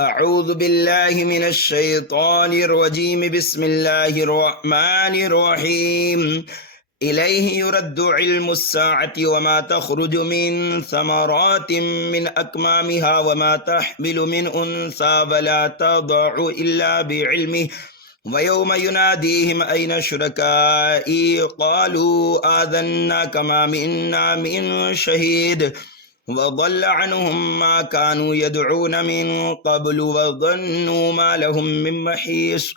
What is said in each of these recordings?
أعوذ بالله من الشيطان الرجيم بسم الله الرحمن الرحيم إليه يرد علم الساعة وما تخرج من ثمرات من أكمامها وما تحمل من أنثى ولا تضع إلا بعلمه ويوم يناديهم أين شركائي قالوا آذنا كما منا من شهيد وضل عنهم ما كانوا يدعون من قبل وظنوا ما لهم من محيص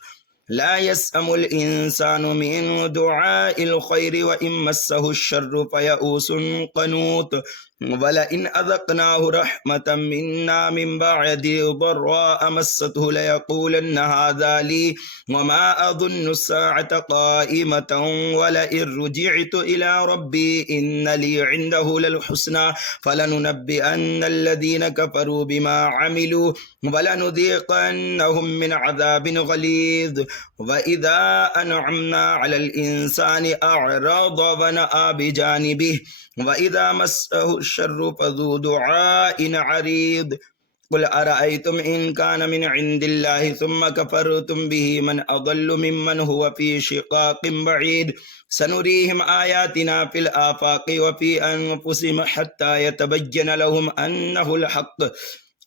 لا يسأم الإنسان من دعاء الخير وإن مسه الشر فيئوس قنوط ولئن أذقناه رحمة منا من بعد ضراء مسته ليقولن هذا لي وما أظن الساعة قائمة ولئن رجعت إلى ربي إن لي عنده للحسنى فلننبئن الذين كفروا بما عملوا ولنذيقنهم من عذاب غليظ وإذا أنعمنا على الإنسان أعرض ونأى بجانبه وإذا مسه الشر فذو دعاء عريض قل أرأيتم إن كان من عند الله ثم كفرتم به من أضل ممن هو في شقاق بعيد سنريهم آياتنا في الآفاق وفي أنفسهم حتى يتبين لهم أنه الحق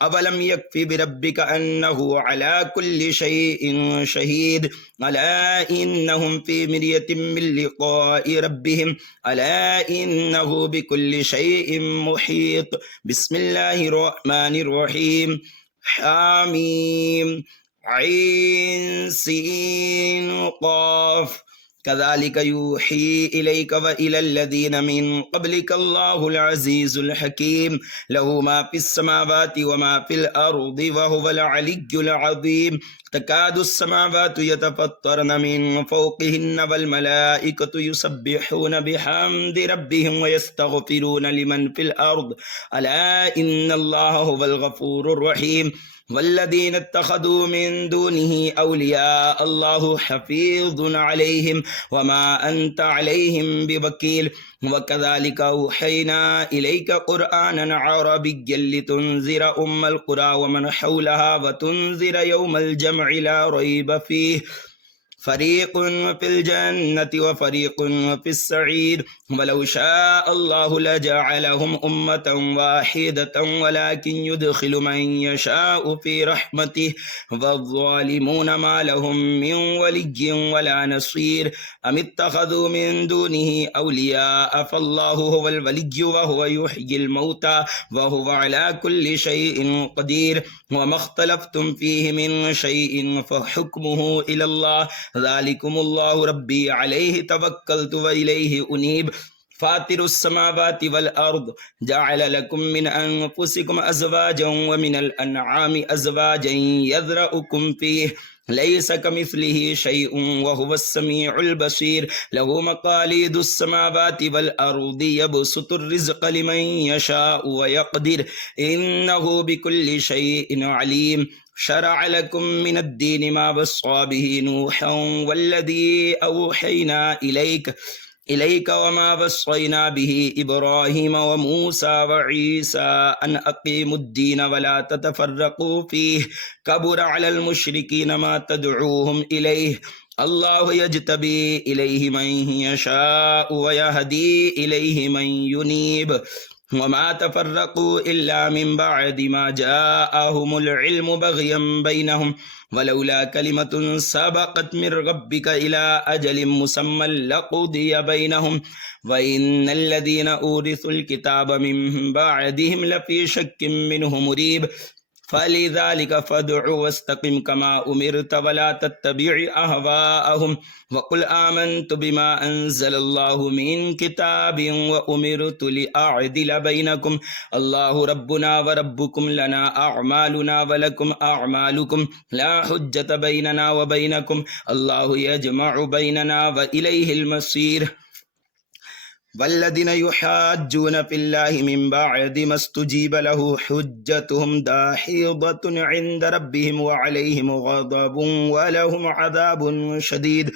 أولم يكف بربك أنه على كل شيء شهيد ألا إنهم في مرية من لقاء ربهم ألا إنه بكل شيء محيط بسم الله الرحمن الرحيم حاميم عين سين قاف كذلك يوحي إليك وإلى الذين من قبلك الله العزيز الحكيم له ما في السماوات وما في الأرض وهو العلي العظيم تكاد السماوات يتفطرن من فوقهن والملائكة يسبحون بحمد ربهم ويستغفرون لمن في الأرض ألا إن الله هو الغفور الرحيم والذين اتخذوا من دونه أولياء الله حفيظ عليهم وما أنت عليهم بوكيل وكذلك أوحينا إليك قرآنا عربيا لتنذر أم القرى ومن حولها وتنذر يوم الجمع لا ريب فيه فريق في الجنة وفريق في السعير ولو شاء الله لجعلهم أمة واحدة ولكن يدخل من يشاء في رحمته والظالمون ما لهم من ولي ولا نصير أم اتخذوا من دونه أولياء فالله هو الولي وهو يحيي الموتى وهو على كل شيء قدير وما اختلفتم فيه من شيء فحكمه إلى الله ذلكم الله ربي عليه توكلت وإليه أنيب فاطر السماوات والأرض جعل لكم من أنفسكم أزواجا ومن الأنعام أزواجا يذرأكم فيه ليس كمثله شيء وهو السميع البصير له مقاليد السماوات والأرض يبسط الرزق لمن يشاء ويقدر إنه بكل شيء عليم شرع لكم من الدين ما وصى به نوحا والذي أوحينا إليك وما وصينا به إبراهيم وموسى وعيسى أن أقيموا الدين ولا تتفرقوا فيه كبر على المشركين ما تدعوهم إليه الله يجتبي إليه من يشاء ويهدي إليه من ينيب وما تفرقوا إلا من بعد ما جاءهم العلم بغيا بينهم ولولا كلمة سبقت من ربك إلى أجل مسمى لقضي بينهم وإن الذين أورثوا الكتاب من بعدهم لفي شك منه مريب فلذلك فادع واستقم كما أمرت ولا تتبع أهواءهم وقل آمنت بما أنزل الله من كتاب وأمرت لأعدل بينكم الله ربنا وربكم لنا أعمالنا ولكم أعمالكم لا حجة بيننا وبينكم الله يجمع بيننا وإليه المصير والذين يحاجون في الله من بعد ما استجيب له حجتهم داحضة عند ربهم وعليهم غضب ولهم عذاب شديد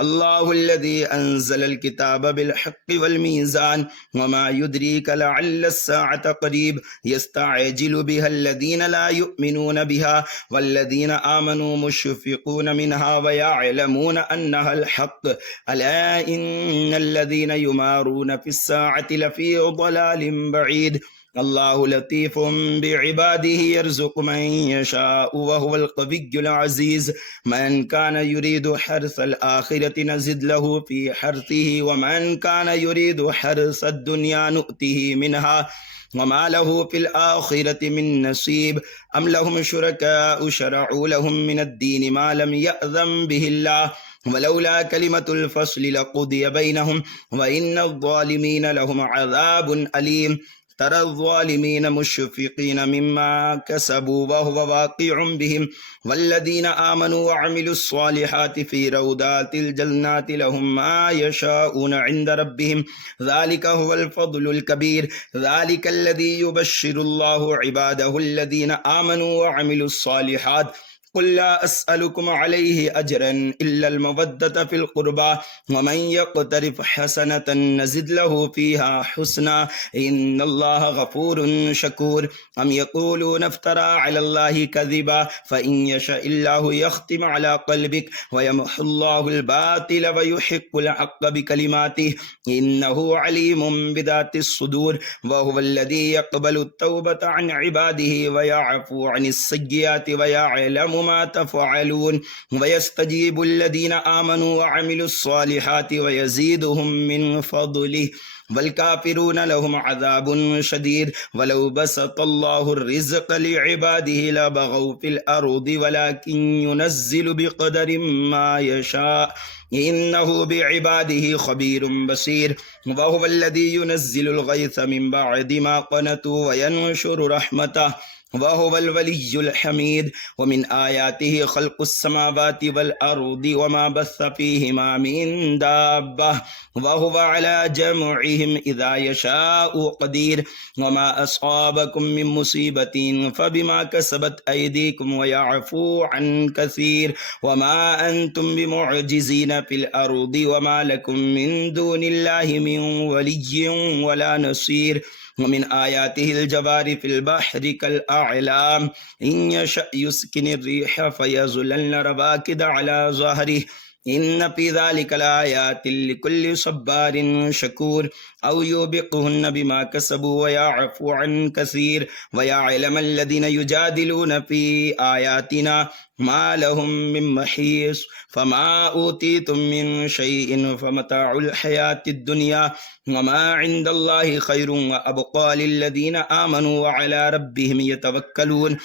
الله الذي أنزل الكتاب بالحق والميزان وما يدريك لعل الساعة قريب يستعجل بها الذين لا يؤمنون بها والذين آمنوا مشفقون منها ويعلمون أنها الحق ألا إن الذين يمارون في الساعة لفي ضلال بعيد الله لطيف بعباده يرزق من يشاء وهو القوي العزيز من كان يريد حرث الآخرة نزد له في حرثه ومن كان يريد حرث الدنيا نؤته منها وما له في الآخرة من نصيب أم لهم شركاء شرعوا لهم من الدين ما لم يأذن به الله ولولا كلمة الفصل لقضي بينهم وإن الظالمين لهم عذاب أليم ترى الظالمين مشفقين مما كسبوا وهو واقع بهم والذين آمنوا وعملوا الصالحات في روضات الجنات لهم ما يشاءون عند ربهم ذلك هو الفضل الكبير ذلك الذي يبشر الله عباده الذين آمنوا وعملوا الصالحات قل لا أسألكم عليه أجرا إلا المودة في القربى ومن يقترف حسنة نزد له فيها حسنا إن الله غفور شكور أم يقولون افترى على الله كذبا فإن يشاء الله يختم على قلبك ويمحو الله الباطل ويحق الحق بكلماته إنه عليم بذات الصدور وهو الذي يقبل التوبة عن عباده ويعفو عن السيئات ويعلم ما تفعلون ويستجيب الذين آمنوا وعملوا الصالحات ويزيدهم من فضله والكافرون لهم عذاب شديد ولو بسط الله الرزق لعباده لبغوا في الأرض ولكن ينزل بقدر ما يشاء إنه بعباده خبير بصير وهو الذي ينزل الغيث من بعد ما قنطوا وينشر رحمته وهو الولي الحميد ومن آياته خلق السماوات والأرض وما بث فيهما من دابة وهو على جمعهم إذا يشاء قدير وما أصابكم من مصيبة فبما كسبت أيديكم ويعفو عن كثير وما أنتم بمعجزين في الأرض وما لكم من دون الله من ولي ولا نصير ومن آياته الجوار في البحر كالأعلام إن يشأ يسكن الريح فيظللن رواكد على ظهره إن في ذلك لآيات لكل صبار شكور أو يوبقهن بما كسبوا ويعفو عن كثير ويعلم الذين يجادلون في آياتنا ما لهم من محيص فما أوتيتم من شيء فمتاع الحياة الدنيا وما عند الله خير وأبقى للذين آمنوا وعلى ربهم يتوكلون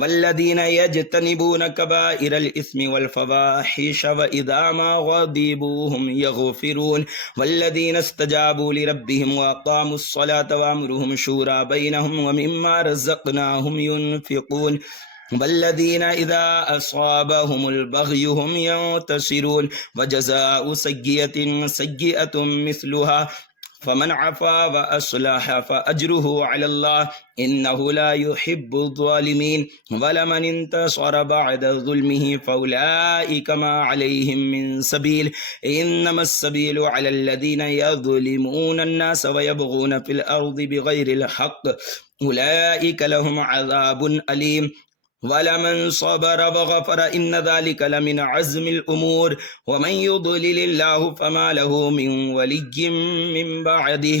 والذين يجتنبون كبائر الإثم والفواحش وإذا ما غضبوا هم يغفرون والذين استجابوا لربهم وأقاموا الصلاة وأمرهم شورى بينهم ومما رزقناهم ينفقون والذين إذا أصابهم البغي هم ينتصرون وجزاء سيئة سيئة مثلها فمن عفا وأصلح فأجره على الله إنه لا يحب الظالمين ولمن انتصر بعد ظلمه فأولئك ما عليهم من سبيل إنما السبيل على الذين يظلمون الناس ويبغون في الأرض بغير الحق أولئك لهم عذاب أليم ولمن صبر وغفر إن ذلك لمن عزم الأمور ومن يضلل الله فما له من ولي من بعده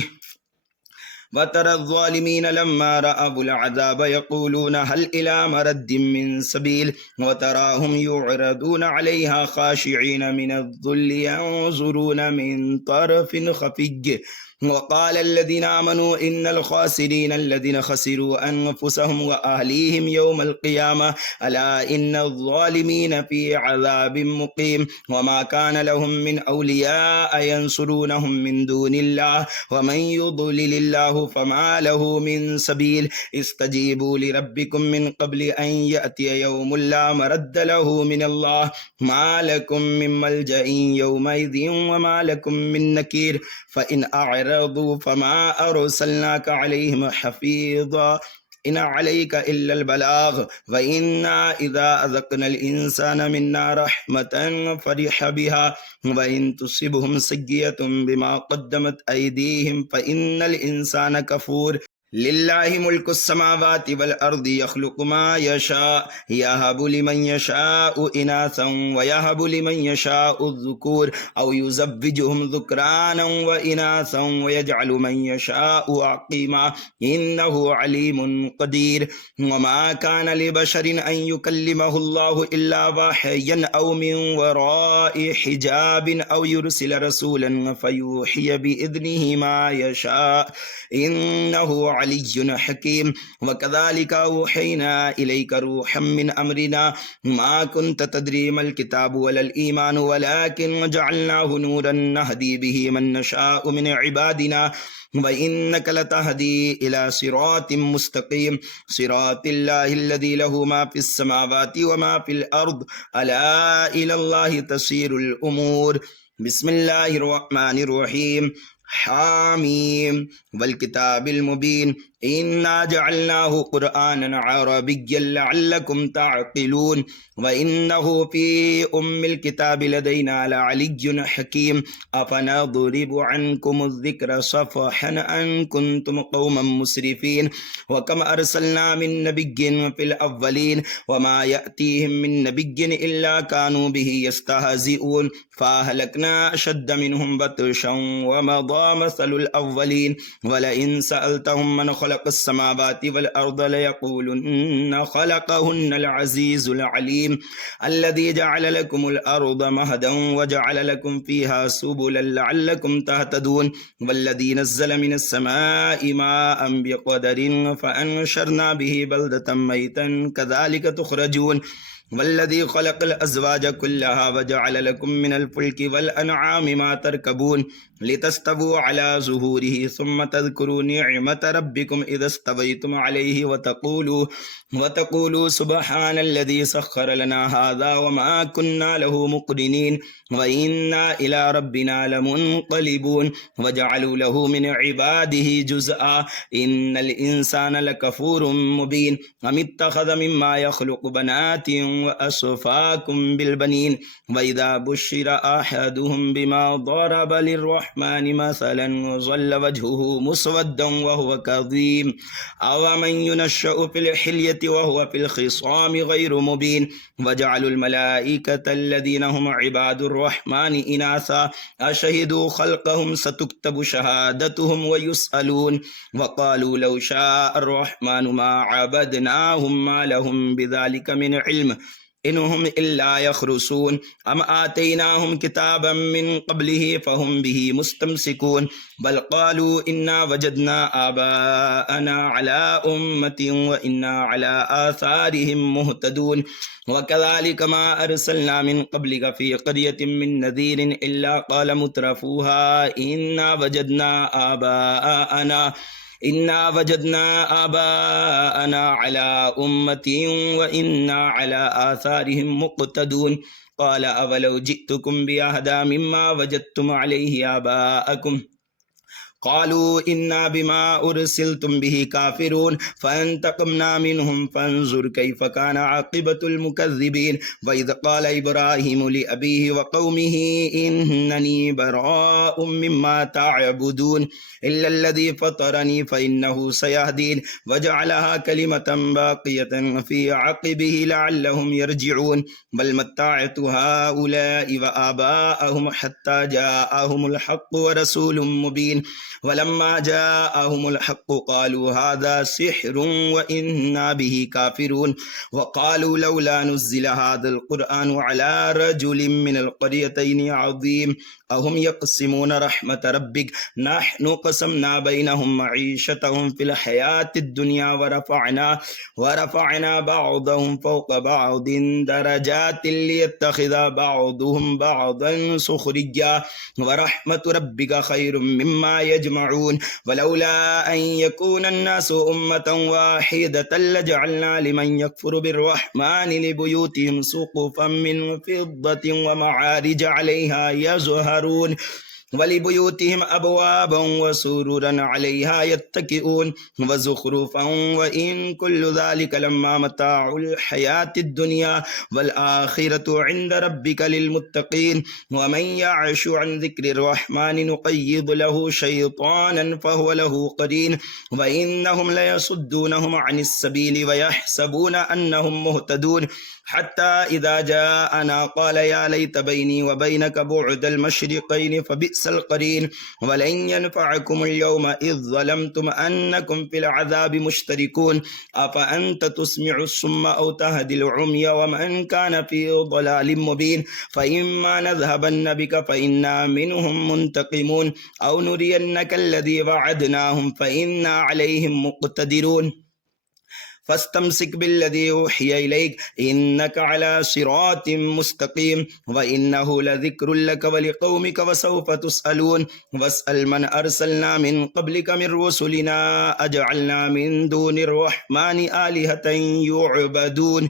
وترى الظالمين لما رأوا العذاب يقولون هل إلى مرد من سبيل وتراهم يعرضون عليها خاشعين من الذل ينظرون من طرف خفي وقال الذين آمنوا إن الخاسرين الذين خسروا أنفسهم وأهليهم يوم القيامة ألا إن الظالمين في عذاب مقيم وما كان لهم من أولياء ينصرونهم من دون الله ومن يضلل الله فما له من سبيل استجيبوا لربكم من قبل أن يأتي يوم لا مرد له من الله ما لكم من ملجأ يومئذ وما لكم من نكير فإن أعرضوا فما أرسلناك عليهم حفيظا إن عليك إلا البلاغ وإنا إذا أذقنا الإنسان منا رحمة فرح بها وإن تصبهم سيئة بما قدمت أيديهم فإن الإنسان كفور لله ملك السماوات والأرض يخلق ما يشاء يهب لمن يشاء إناثا ويهب لمن يشاء الذكور أو يزوجهم ذكرانا وإناثا ويجعل من يشاء عقيما إنه عليم قدير وما كان لبشر أن يكلمه الله إلا وحيا أو من وراء حجاب أو يرسل رسولا فيوحي بإذنه ما يشاء إنه علي حكيم وكذلك أوحينا إليك روحا من أمرنا ما كنت تدري ما الكتاب ولا الإيمان ولكن جعلناه نورا نهدي به من نشاء من عبادنا وإنك لتهدي إلى صراط مستقيم صراط الله الذي له ما في السماوات وما في الأرض ألا إلى الله تسير الأمور بسم الله الرحمن الرحيم حاميم والكتاب المبين إنا جعلناه قرآنا عربيا لعلكم تعقلون وإنه في أم الكتاب لدينا لعلي حكيم أفنضرب عنكم الذكر صفحا أن كنتم قوما مسرفين وكم أرسلنا من نبي في الأولين وما يأتيهم من نبي إلا كانوا به يستهزئون فأهلكنا أشد منهم بطشا ومضى مثل الأولين ولئن سألتهم من خلق السماوات والأرض ليقولن خلقهن العزيز العليم الذي جعل لكم الأرض مهدا وجعل لكم فيها سبلا لعلكم تهتدون والذي نزل من السماء ماء بقدر فأنشرنا به بلدة ميتا كذلك تخرجون والذي خلق الأزواج كلها وجعل لكم من الفلك والأنعام ما تركبون لتستووا على ظهوره ثم تذكروا نعمة ربكم إذا استويتم عليه وتقولوا سبحان الذي سخر لنا هذا وما كنا له مقرنين وإنا إلى ربنا لمنقلبون وجعلوا له من عباده جزءا إن الإنسان لكفور مبين أم اتخذ مما يخلق بنات وأصفاكم بالبنين وإذا بشر أحدهم بما ضرب للرحمن مثلا ظل وجهه مسودا وهو كظيم أومن ينشأ في الحلية وهو في الخصام غير مبين وجعلوا الملائكة الذين هم عباد الرحمن إناثا أشهدوا خلقهم ستكتب شهادتهم ويسألون وقالوا لو شاء الرحمن ما عبدناهم ما لهم بذلك من علم إنهم إلا يخرسون أم آتيناهم كتابا من قبله فهم به مستمسكون بل قالوا إنا وجدنا آباءنا على أمة وإنا على آثارهم مهتدون وكذلك ما أرسلنا من قبلك في قرية من نذير إلا قال مترفوها إنا وجدنا آباءنا على أمة وإنا على آثارهم مقتدون قال أولو جئتكم بأهدى مما وجدتم عليه آباءكم قالوا إنا بما أرسلتم به كافرون فانتقمنا منهم فانظر كيف كان عاقبة المكذبين وإذ قال إبراهيم لأبيه وقومه إنني براء مما تعبدون إلا الذي فطرني فإنه سيهدين وجعلها كلمة باقية في عقبه لعلهم يرجعون بل متعت هؤلاء وآباءهم حتى جاءهم الحق ورسول مبين ولما جاءهم الحق قالوا هذا سحر وإنا به كافرون وقالوا لولا نزل هذا القرآن على رجل من القريتين عظيم أهم يقسمون رحمة ربك نحن قسمنا بينهم معيشتهم في الحياة الدنيا ورفعنا بعضهم فوق بعض درجات ليتخذ بعضهم بعضا سخريا ورحمة ربك خير مما يجمعون ولولا أن يكون الناس أمة واحدة لجعلنا لمن يكفر بالرحمن لبيوتهم سقفا من فضة ومعارج عليها يظهرون ولبيوتهم أبوابا وسررا عليها يتكئون وزخرفا وإن كل ذلك لما متاع الحياة الدنيا والآخرة عند ربك للمتقين ومن يعش عن ذكر الرحمن نقيض له شيطانا فهو له قرين وإنهم ليصدونهم عن السبيل ويحسبون أنهم مهتدون حتى إذا جاءنا قال يا ليت بيني وبينك بعد المشرقين فبئس القرين ولن ينفعكم اليوم إذ ظلمتم أنكم في العذاب مشتركون أفأنت تسمع الصم أو تهدي العمي ومن كان في ضلال مبين فإما نذهبن بك فإنا منهم منتقمون أو نرينك الذي وعدناهم فإنا عليهم مقتدرون فاستمسك بالذي أوحي إليك إنك على صراط مستقيم وإنه لذكر لك ولقومك وسوف تسألون واسأل من أرسلنا من قبلك من رسلنا أجعلنا من دون الرحمن آلهة يعبدون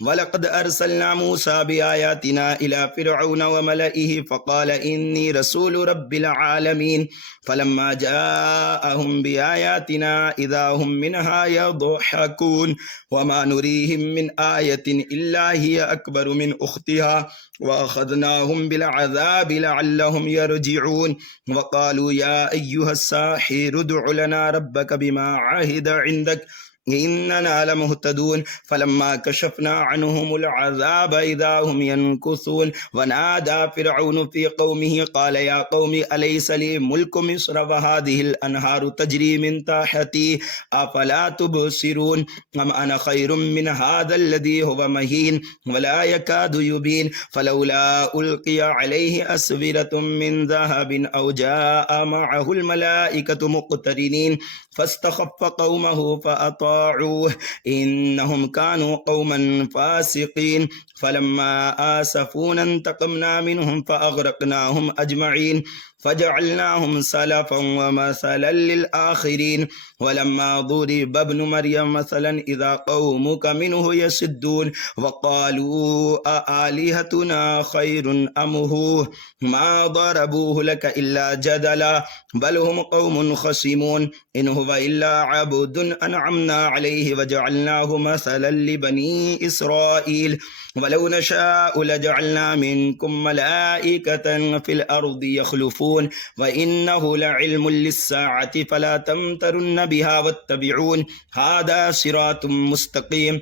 ولقد أرسلنا موسى بآياتنا إلى فرعون وملئه فقال إني رسول رب العالمين فلما جاءهم بآياتنا إذا هم منها يضحكون وما نريهم من آية إلا هي أكبر من أختها وأخذناهم بالعذاب لعلهم يرجعون وقالوا يا أيها الساحر ادع لنا ربك بما عهد عندك إننا لمهتدون فلما كشفنا عنهم العذاب إذا هم ينكثون ونادى فرعون في قومه قال يا قوم أليس لي ملك مصر وهذه الأنهار تجري من تحتي أفلا تبصرون أم أنا خير من هذا الذي هو مهين ولا يكاد يبين فلولا ألقي عليه أسورة من ذهب أو جاء معه الملائكة مقترنين فاستخف قومه فأطاعوه إنهم كانوا قوما فاسقين فلما آسفونا انتقمنا منهم فأغرقناهم أجمعين فجعلناهم سلفا ومثلا للآخرين ولما ضرب ابن مريم مثلا إذا قومك منه يصدون وقالوا أآلهتنا خير أم هو ما ضربوه لك إلا جدلا بل هم قوم خصمون إن هو إلا عبد أنعمنا عليه وجعلناه مثلا لبني إسرائيل ولو نشاء لجعلنا منكم ملائكة في الأرض يخلفون وإنه لعلم للساعة فلا تمترن بها واتبعون هذا صراط مستقيم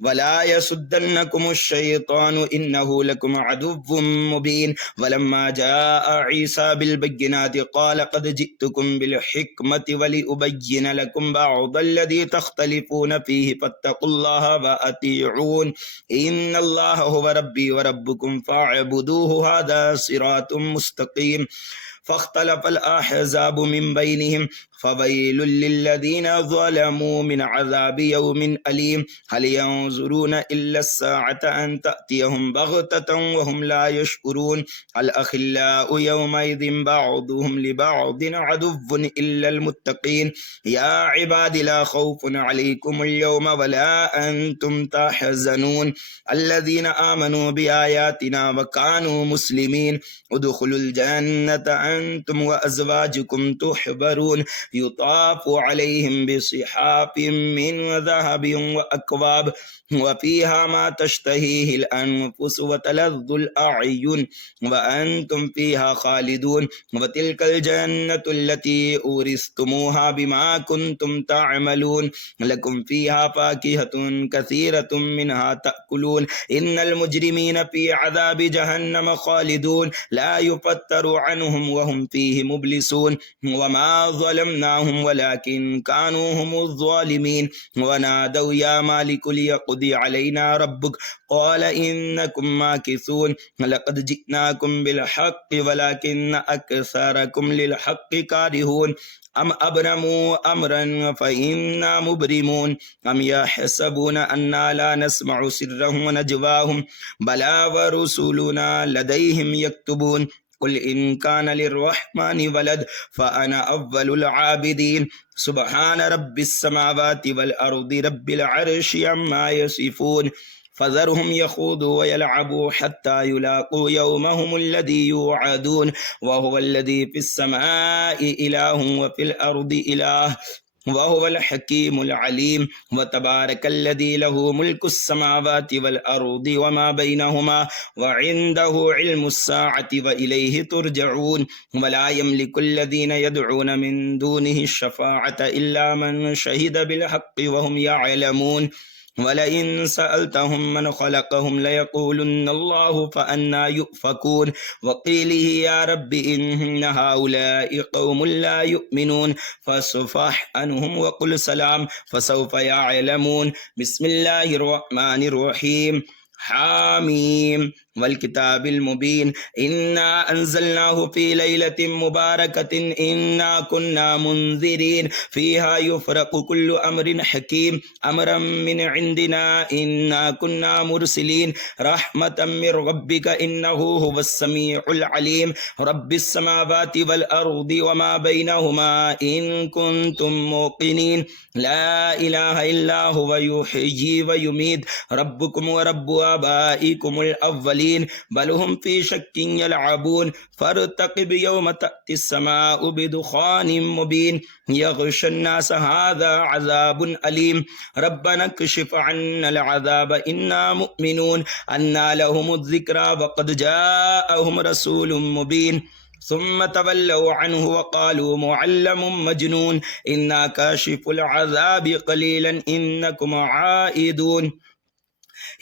ولا يصدنكم الشيطان إنه لكم عدو مبين ولما جاء عيسى بالبينات قال قد جئتكم بالحكمة ولأبين لكم بعض الذي تختلفون فيه فاتقوا الله وأطيعون إن الله هو ربي وربكم فاعبدوه هذا صراط مستقيم فاختلف الأحزاب من بينهم فويل للذين ظلموا من عذاب يوم أليم هل ينظرون إلا الساعة أن تأتيهم بغتة وهم لا يشعرون الأخلاء يومئذ بعضهم لبعض عدو إلا المتقين يا عباد لا خوف عليكم اليوم ولا أنتم تحزنون الذين آمنوا بآياتنا وكانوا مسلمين ادخلوا الجنة أنتم وأزواجكم تحبرون يطاف عليهم بصحاف من ذهب وأكواب وفيها ما تشتهيه الأنفس وتلذ الأعين وأنتم فيها خالدون وتلك الجنة التي أورثتموها بما كنتم تعملون لكم فيها فاكهة كثيرة منها تأكلون إن المجرمين في عذاب جهنم خالدون لا يفتر عنهم وهم فيه مبلسون وما ظلمناهم ولكن كانوا هم الظالمين ونادوا يا مالك ليقضي علينا ربك قال إنكم ماكثون لقد جئناكم بالحق ولكن أكثركم للحق كارهون أم أبرموا أمرا فإنا مبرمون أم يحسبون أنا لا نسمع سرهم ونجواهم بلى ورسلنا لديهم يكتبون قل إن كان للرحمن ولد فأنا أول العابدين سبحان رب السماوات والأرض رب العرش عما يصفون فذرهم يخوضوا ويلعبوا حتى يلاقوا يومهم الذي يوعدون وهو الذي في السماء إله وفي الأرض إله وهو الحكيم العليم وتبارك الذي له ملك السماوات والأرض وما بينهما وعنده علم الساعة وإليه ترجعون ولا يملك الذين يدعون من دونه الشفاعة إلا من شهد بالحق وهم يعلمون ولئن سألتهم من خلقهم ليقولن الله فأنى يؤفكون وقيله يا رب إن هؤلاء قوم لا يؤمنون فاصفح عنهم وقل سلام فسوف يعلمون بسم الله الرحمن الرحيم حاميم والكتاب المبين إنا أنزلناه في ليلة مباركة إنا كنا منذرين فيها يفرق كل أمر حكيم أمرا من عندنا إنا كنا مرسلين رحمة من ربك إنه هو السميع العليم رب السماوات والأرض وما بينهما إن كنتم موقنين لا إله إلا هو يحيي ويميت ربكم ورب آبائكم الأولين بل هم في شك يلعبون فارتقب يوم تأتي السماء بدخان مبين يغشى الناس هذا عذاب أليم ربنا اكشف عنا العذاب إنا مؤمنون أنى لهم الذكرى وقد جاءهم رسول مبين ثم تولوا عنه وقالوا معلم مجنون إنا كاشف العذاب قليلا إنكم عائدون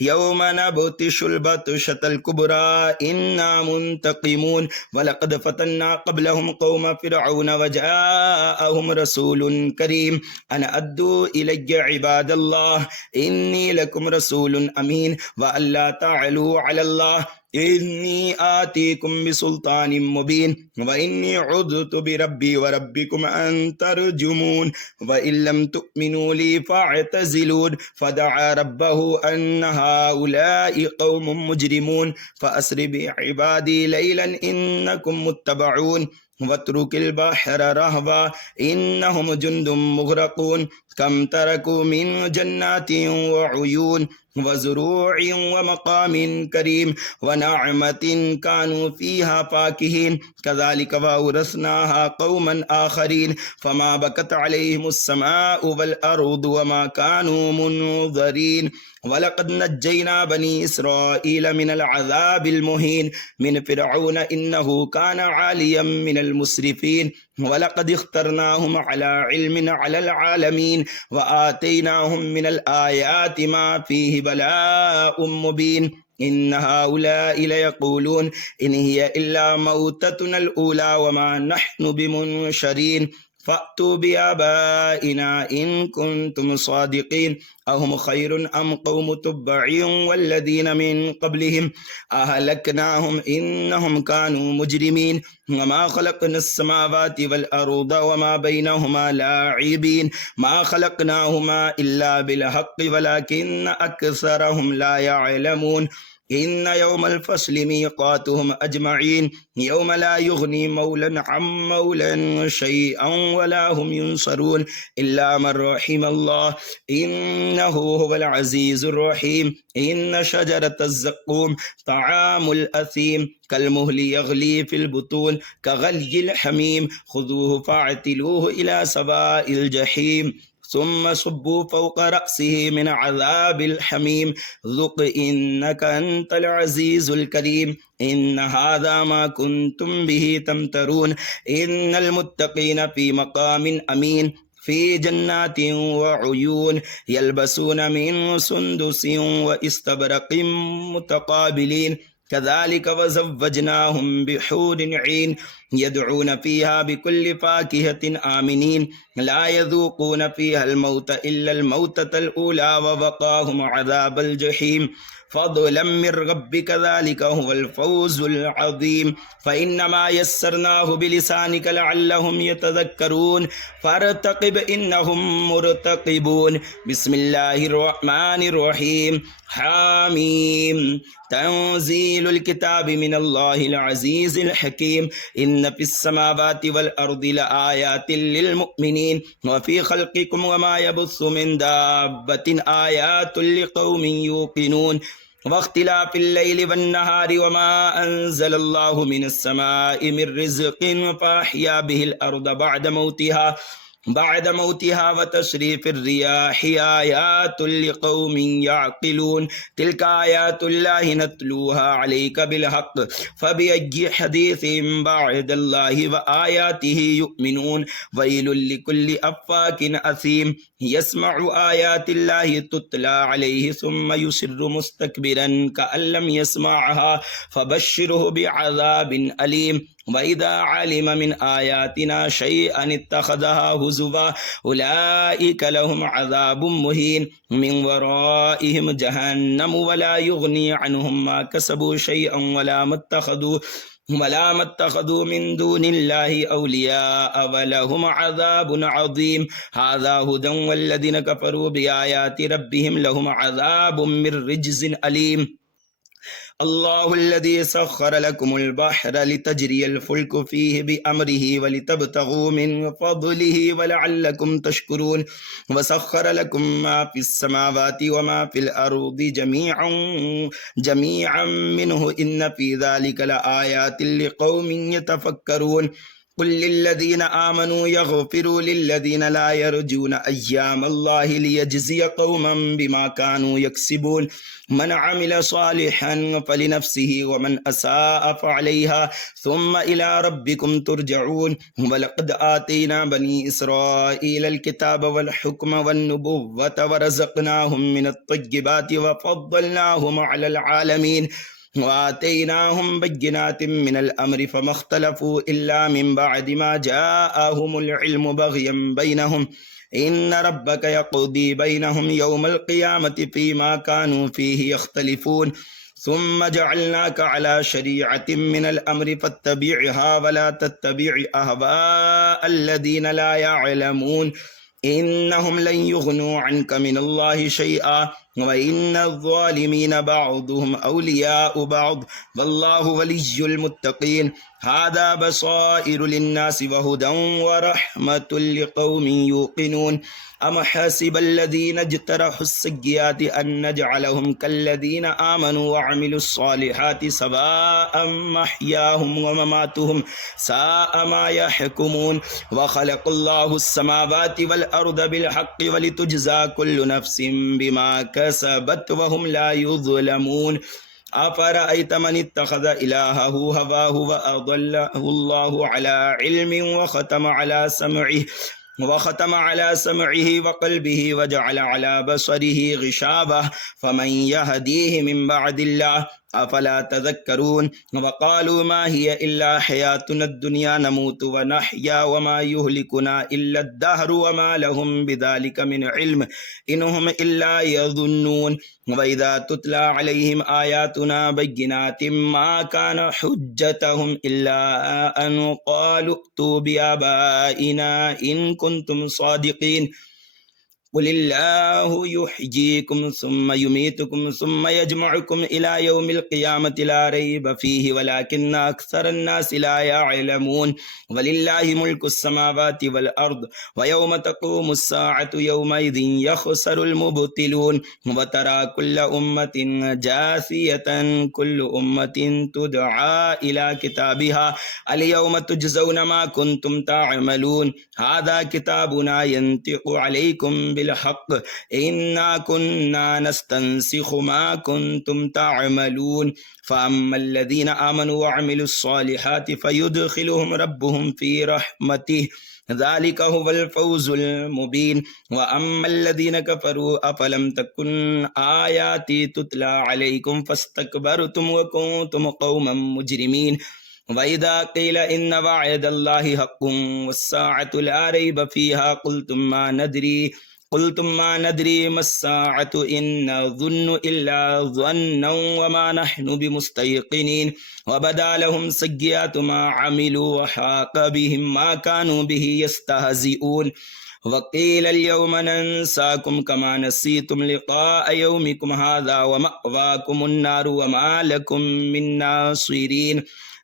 يوم نبطش البطشة الكبرى إنا منتقمون ولقد فتنا قبلهم قوم فرعون وجاءهم رسول كريم أن أدوا إلي عباد الله إني لكم رسول أمين وأن لا تعلوا على الله إني آتيكم بسلطان مبين وإني عذت بربي وربكم أن ترجمون وإن لم تؤمنوا لي فاعتزلون فدعا ربه أن هؤلاء قوم مجرمون فأسر بعبادي ليلا إنكم متبعون واترك البحر رهوا إنهم جند مغرقون كم تركوا من جنات وعيون وزروع ومقام كريم ونعمة كانوا فيها فاكهين كذلك وأورثناها قوما آخرين فما بكت عليهم السماء والأرض وما كانوا منظرين ولقد نجينا بني إسرائيل من العذاب المهين من فرعون إنه كان عاليا من المسرفين ولقد اخترناهم على علم على العالمين وآتيناهم من الآيات ما فيه بلاء مبين إن هؤلاء ليقولون إن هي إلا موتتنا الأولى وما نحن بمنشرين فأتوا بآبائنا إن كنتم صادقين أهم خير أم قوم تبع والذين من قبلهم أهلكناهم إنهم كانوا مجرمين وما خلقنا السماوات والأرض وما بينهما لاعبين ما خلقناهما إلا بالحق ولكن أكثرهم لا يعلمون إن يوم الفصل ميقاتهم أجمعين يوم لا يغني مولا عن مولا شيئا ولا هم ينصرون إلا من رحم الله إنه هو العزيز الرحيم إن شجرة الزقوم طعام الأثيم كالمهل يغلي في البطون كغلي الحميم خذوه فاعتلوه إلى سواء الجحيم ثم صبوا فوق رأسه من عذاب الحميم ذق إنك أنت العزيز الكريم إن هذا ما كنتم به تمترون إن المتقين في مقام أمين في جنات وعيون يلبسون من سندس واستبرق متقابلين كذلك وزوجناهم بحور عين يدعون فيها بكل فاكهة آمنين لا يذوقون فيها الموت إلا الموتة الأولى ووقاهم عذاب الجحيم फज़लन मिर रब्बिका ज़ालिका हुवल फ़ौज़ुल अज़ीम फ़इन्नमा यस्सरनाहु बिलिसानिका लअल्लहुम यतज़क्करून फ़र्तक़िब इन्नहुम मुर्तक़िबून बिस्मिल्लाहिर रहमानिर रहीम हामीम तंज़ीलुल किताबि मिनल्लाहिल अज़ीज़िल हकीम इन्न फ़िस समावाति वल अर्दि लआयातिल लिल मुमिनीन व फ़ी ख़ल्क़िकुम व मा यबुस्सु मिन दाब्बतिन आयातुल लिक़ौमिन युक़िनून वख्तिलाफ़िल लैलि वन नहारि व मा अंज़लल्लाहु मिनस समाइ मिर रिज़्क़िन फ़अह्या बिहिल अर्द بعد موتها وتشريف الرياح آيات لقوم يعقلون تلك آيات الله نتلوها عليك بالحق فبأي حديث بعد الله وآياته يؤمنون ويل لكل أفاك أثيم يسمع آيات الله تتلى عليه ثم يصر مستكبرا كأن لم يسمعها فبشره بعذاب أليم وإذا علم من آياتنا شيئا اتخذها هزوا أولئك لهم عذاب مهين من ورائهم جهنم ولا يغني عنهم ما كسبوا شيئا ولا ما اتخذوا من دون الله أولياء ولهم عذاب عظيم هذا هدى والذين كفروا بآيات ربهم لهم عذاب من رجز أليم الله الذي سخر لكم البحر لتجري الفلك فيه بأمره ولتبتغوا من فضله ولعلكم تشكرون وسخر لكم ما في السماوات وما في الأرض جميعا منه إن في ذلك لآيات لقوم يتفكرون قل للذين آمنوا يغفروا للذين لا يرجون أيام الله ليجزي قوما بما كانوا يكسبون من عمل صالحا فلنفسه ومن أساء فعليها ثم إلى ربكم ترجعون ولقد آتينا بني إسرائيل الكتاب والحكم والنبوة ورزقناهم من الطيبات وفضلناهم على العالمين وآتيناهم بينات من الأمر فما اختلفوا إلا من بعد ما جاءهم العلم بغيا بينهم إن ربك يقضي بينهم يوم القيامة فيما كانوا فيه يختلفون ثم جعلناك على شريعة من الأمر فاتبعها ولا تتبع أهواء الذين لا يعلمون إنهم لن يغنوا عنك من الله شيئا وإن الظالمين بعضهم أولياء بعض والله ولي المتقين هذا بصائر للناس وهدى ورحمة لقوم يوقنون أم حسب الذين اجترحوا السيئات أن نجعلهم كالذين آمنوا وعملوا الصالحات سواء محياهم ومماتهم ساء ما يحكمون وخلق الله السماوات والأرض بالحق ولتجزى كل نفس بما كسبت وهم لا يظلمون أفرأيت من اتخذ إلهه هواه وأضله الله على علم وختم على سمعه وقلبه وجعل على بصره غشاوة فمن يهديه من بعد الله أفلا تذكرون وقالوا ما هي إلا حياتنا الدنيا نموت ونحيا وما يهلكنا إلا الدهر وما لهم بذلك من علم إنهم إلا يظنون وإذا تتلى عليهم آياتنا بينات ما كان حجتهم إلا أن قالوا ائتوا بآبائنا إن كنتم صادقين قل الله يحييكم ثم يميتكم ثم يجمعكم إلى يوم القيامة لا ريب فيه ولكن أكثر الناس لا يعلمون ولله ملك السماوات والأرض ويوم تقوم الساعة يومئذ يخسر المبطلون وترى كل أمة جاثية كل أمة تدعى إلى كتابها اليوم تجزون ما كنتم تعملون هذا كتابنا ينطق عليكم بالحق إنا كنا نستنسخ ما كنتم تعملون فأما الذين آمنوا وعملوا الصالحات فيدخلهم ربهم في رحمته ذلك هو الفوز المبين وأما الذين كفروا أفلم تكن آياتي تتلى عليكم فاستكبرتم وكنتم قوما مجرمين وإذا قيل إن وعد الله حق والساعة لا ريب فيها قلتم ما ندري قلتم ما ندري ما الساعة إن نظن إلا ظنا وما نحن بمستيقنين وبدا لهم سيئات ما عملوا وحاق بهم ما كانوا به يستهزئون وقيل اليوم ننساكم كما نسيتم لقاء يومكم هذا ومأواكم النار وما لكم من ناصرين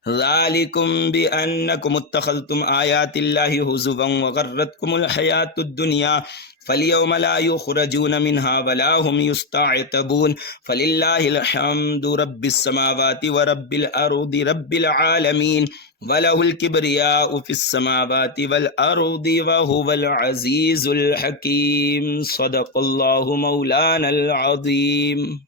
ذلكم بأنكم اتخذتم آيات الله هزوا وغرتكم الحياة الدنيا فاليوم لا يخرجون منها ولا هم يستعتبون فلله الحمد رب السماوات ورب الأرض رب العالمين وله الكبرياء في السماوات والأرض وهو العزيز الحكيم صدق الله مولانا العظيم